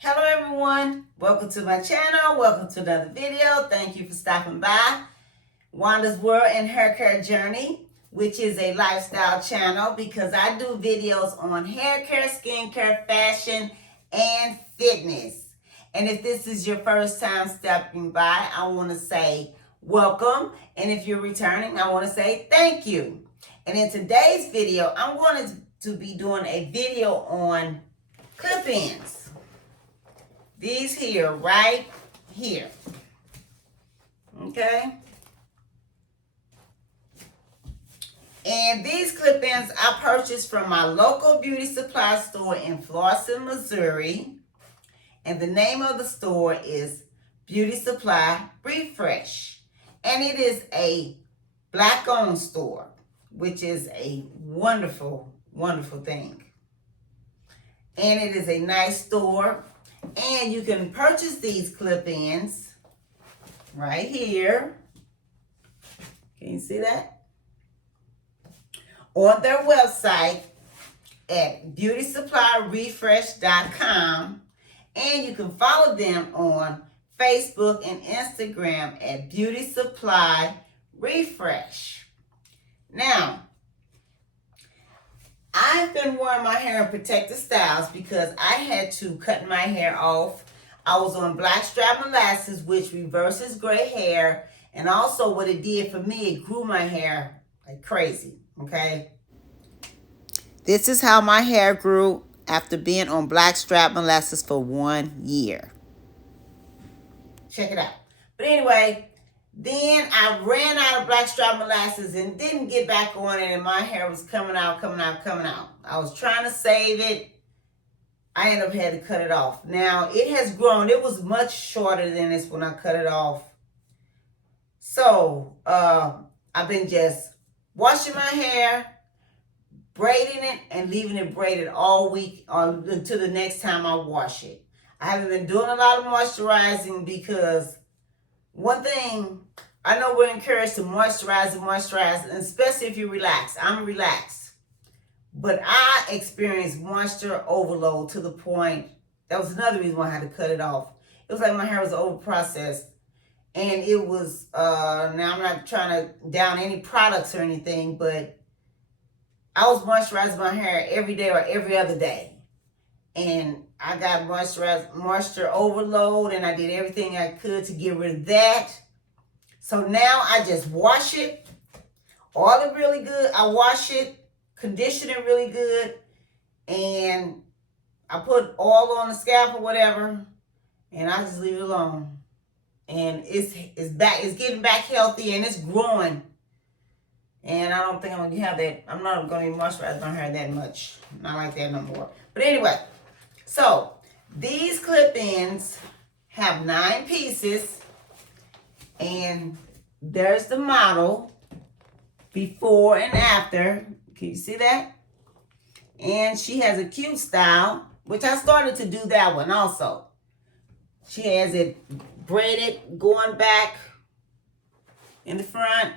Hello everyone, welcome to my channel, welcome to another video. Thank you for stopping by. Wanda's World and Hair Care Journey, which is a lifestyle channel because I do videos on hair care, skincare, fashion, and fitness. And if this is your first time stepping by, I want to say welcome. And if you're returning, I want to say thank you. And in today's video, I'm going to be doing a video on clip-ins. These here, right here. Okay? And these clip-ins I purchased from my local beauty supply store in Florissant, Missouri. And the name of the store is Beauty Supply Refresh. And it is a Black-owned store, which is a wonderful, wonderful thing. And it is a nice store. And you can purchase these clip-ins right here. Can you see that? On their website at beautysupplyrefresh.com. And you can follow them on Facebook and Instagram at Beauty Supply Refresh. Now, I've been wearing my hair in protective styles because I had to cut my hair off. I was on black strap molasses, which reverses gray hair. And also what it did for me, it grew my hair like crazy, okay? This is how my hair grew after being on black strap molasses for 1 year. Check it out. But anyway, then I ran out of black strap molasses and didn't get back on it, and my hair was coming out. I was trying to save it. I ended up having to cut it off. Now, it has grown. It was much shorter than this when I cut it off. So, I've been just washing my hair, braiding it, and leaving it braided all week until the next time I wash it. I haven't been doing a lot of moisturizing because one thing, I know we're encouraged to moisturize, and especially if you relax. I'm relaxed. But I experienced moisture overload to the point, that was another reason why I had to cut it off. It was like my hair was overprocessed. And it was, now I'm not trying to down any products or anything, but I was moisturizing my hair every day or every other day. And I got moisture overload, and I did everything I could to get rid of that. So now I just wash it, oil it really good. I wash it, condition it really good, and I put oil on the scalp or whatever, and I just leave it alone. And it's getting back healthy, and it's growing. And I don't think I'm gonna have that. I'm not gonna moisturize my hair that much. Not like that no more. But anyway. So, these clip-ins have 9 pieces, and there's the model before and after. Can you see that? And she has a cute style, which I started to do that one also. She has it braided going back in the front,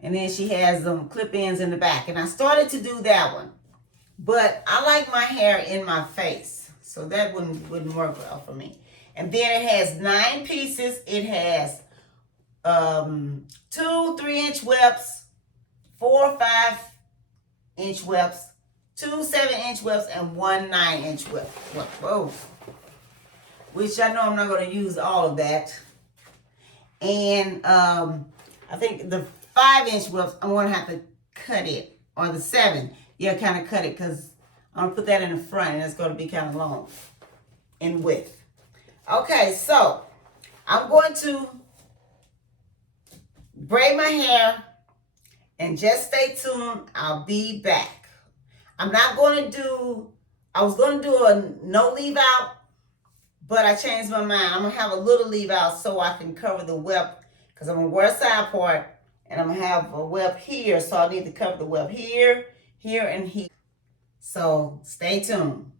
and then she has them clip-ins in the back. And I started to do that one. But I like my hair in my face, so that wouldn't work well for me. And then it has 9 pieces. It has 2 3-inch wefts, 4 5-inch wefts, 2 7-inch wefts, and 1 9-inch weft. Whoa. Which I know I'm not going to use all of that. And I think the 5-inch wefts, I'm going to have to cut it, or the 7. Yeah, kind of cut it because I'm going to put that in the front, and it's going to be kind of long in width. Okay, so I'm going to braid my hair, and just stay tuned. I'll be back. I was going to do a no leave out, but I changed my mind. I'm going to have a little leave out so I can cover the weft, because I'm going to wear a side part, and I'm going to have a weft here, so I need to cover the weft here, here, and here. So stay tuned.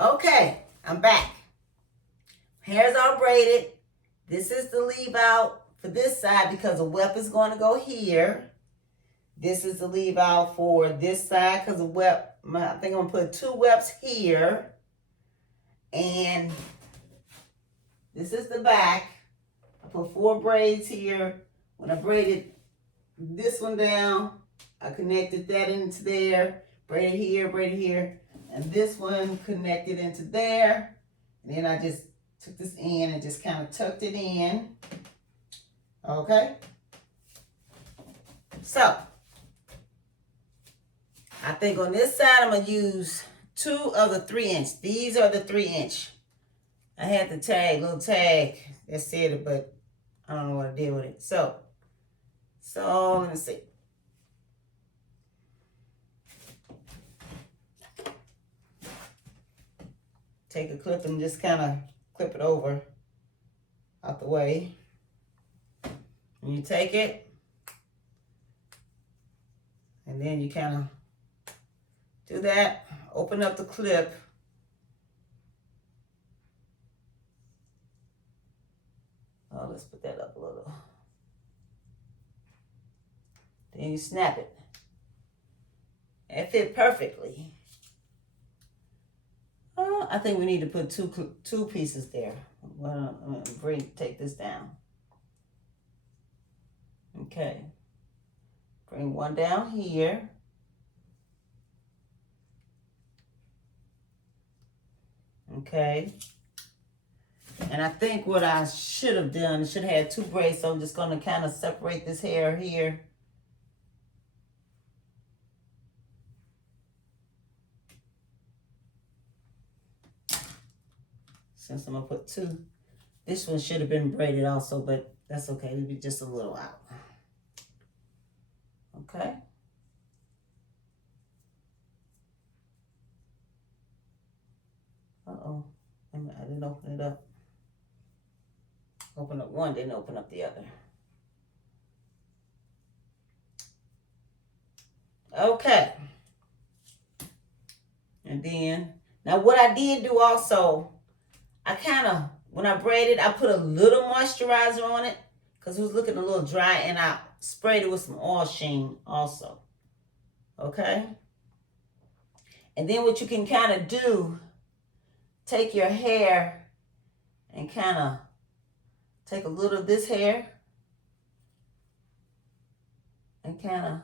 Okay, I'm back. Hair's all braided. This is the leave out for this side because the weft is going to go here. This is the leave out for this side because of I think I'm gonna put 2 webs here. And this is the back. I put 4 braids here. When I braided this one down, I connected that into there. Braided here. And this one connected into there. And then I just took this in and just kind of tucked it in. Okay? So, I think on this side I'm going to use 2 of the 3-inch. These are the 3-inch. I had the tag, little tag that said it, but I don't know what I did with it. So let me see. Take a clip and just kind of clip it over out the way. And you take it, and then you kind of do that. Open up the clip. Oh, let's put that up a little. Then you snap it. It fit perfectly. I think we need to put two pieces there. Well, I'm gonna take this down. Okay. Bring one down here. Okay. And I think what I should have done, I should have had 2 braids, so I'm just going to kind of separate this hair here. Since I'm going to put 2. This one should have been braided also, but that's okay. It'll be just a little out. Okay. Uh-oh. I didn't open it up. Open up one, didn't open up the other. Okay. And then, now what I did do also, I kind of, when I braided, I put a little moisturizer on it because it was looking a little dry, and I sprayed it with some oil sheen also. Okay? And then what you can kind of do, take your hair and kind of take a little of this hair and kind of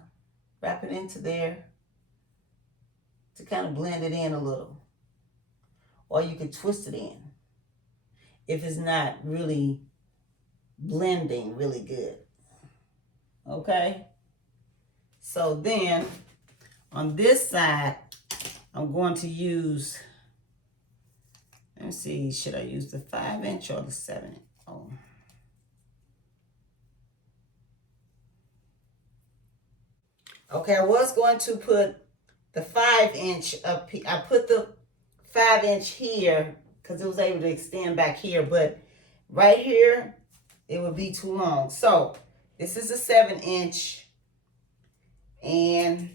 wrap it into there to kind of blend it in a little. Or you could twist it in if it's not really blending really good. Okay? So then on this side, I'm going to use, let me see, should I use the 5-inch or the 7-inch? Oh. Okay, I was going to put the 5-inch up. I put the 5-inch here because it was able to extend back here, but right here, it would be too long. So this is a 7-inch, and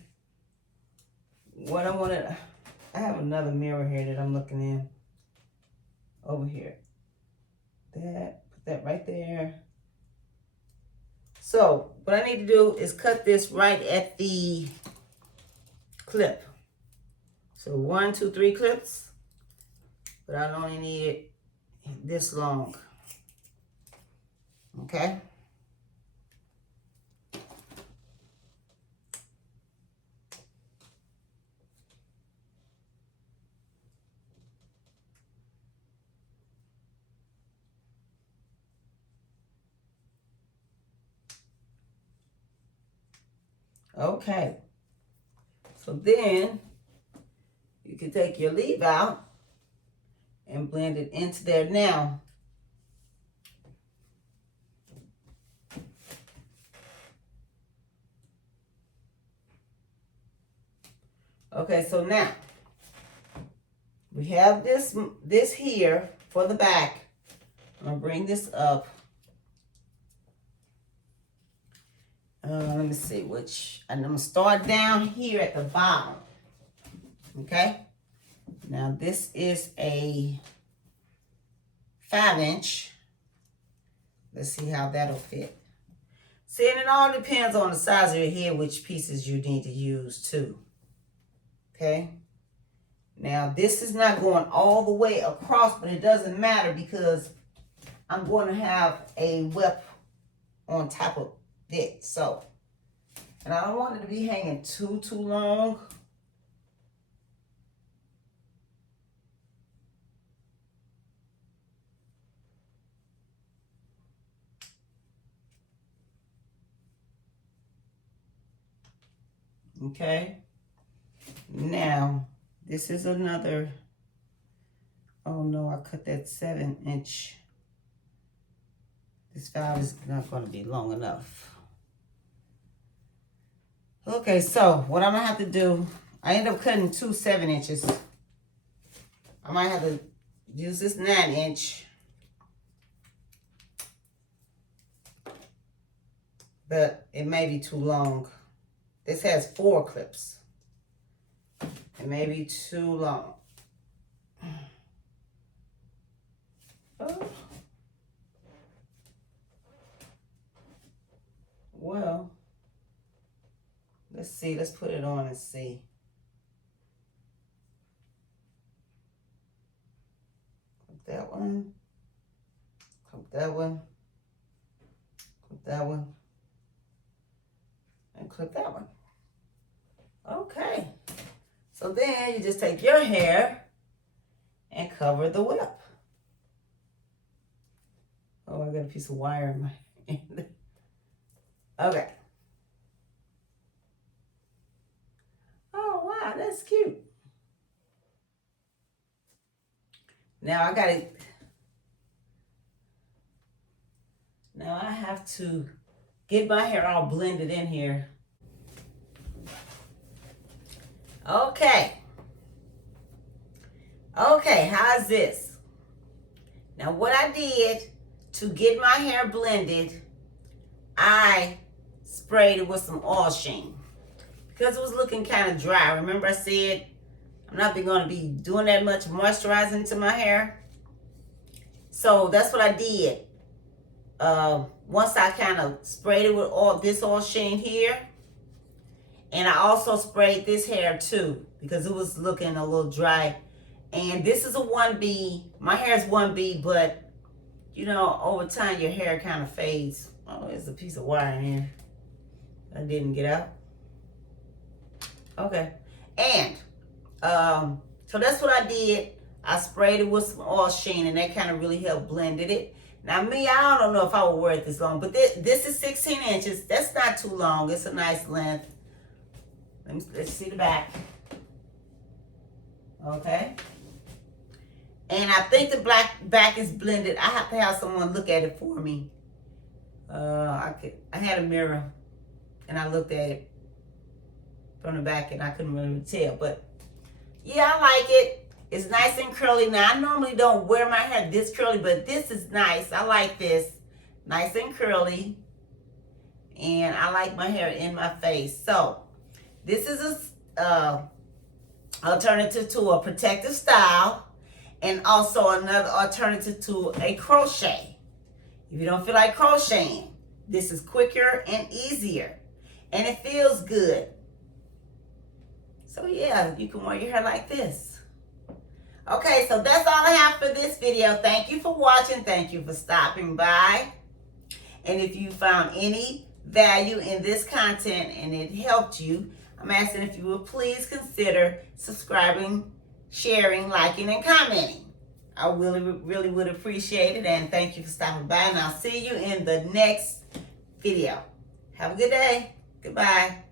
what I wanted, I have another mirror here that I'm looking in over here. Put that right there. So what I need to do is cut this right at the clip. So 1, 2, 3 clips, but I only need it this long. Okay. Okay. So then you can take your leave out and blend it into there now. Okay, so now we have this here for the back. I'm gonna bring this up. Let me see and I'm gonna start down here at the bottom. Okay. Now this is a 5-inch. Let's see how that'll fit. See, and it all depends on the size of your head, which pieces you need to use too. Okay. Now, this is not going all the way across, but it doesn't matter because I'm going to have a whip on top of it. So, and I don't want it to be hanging too long. Okay. Now, this is another, oh no, I cut that 7-inch. This valve is not going to be long enough. Okay, so what I'm going to have to do, I end up cutting 2 7-inches. I might have to use this 9-inch. But it may be too long. This has 4 clips. It may be too long. Oh. Well, let's see. Let's put it on and see. Clip that one. Clip that one. Clip that one. And clip that one. Okay. So then you just take your hair and cover the whip. Oh, I got a piece of wire in my hand. Okay. Oh, wow, that's cute. Now I got it. Now I have to get my hair all blended in here. Okay. Okay, how's this? Now what I did to get my hair blended, I sprayed it with some oil sheen because it was looking kind of dry. Remember I said I'm not going to be doing that much moisturizing to my hair. So that's what I did. Once I kind of sprayed it with all this oil sheen here, and I also sprayed this hair too because it was looking a little dry. And this is a 1B. My hair is 1B, but you know, over time your hair kind of fades. Oh, there's a piece of wire in here I didn't get out. Okay. And so that's what I did. I sprayed it with some oil sheen, and that kind of really helped blended it. Now me, I don't know if I will wear it this long, but this is 16 inches. That's not too long. It's a nice length. Let's see the back. Okay. And I think the back is blended. I have to have someone look at it for me. I had a mirror and I looked at it from the back and I couldn't really tell. But yeah, I like it. It's nice and curly. Now I normally don't wear my hair this curly, but this is nice. I like this. Nice and curly. And I like my hair in my face. So this is a alternative to a protective style. And also another alternative to a crochet. If you don't feel like crocheting, this is quicker and easier. And it feels good. So yeah, you can wear your hair like this. Okay, so that's all I have for this video. Thank you for watching. Thank you for stopping by. And if you found any value in this content and it helped you, I'm asking if you would please consider subscribing, sharing, liking, and commenting. I really would appreciate it. And thank you for stopping by. And I'll see you in the next video. Have a good day. Goodbye.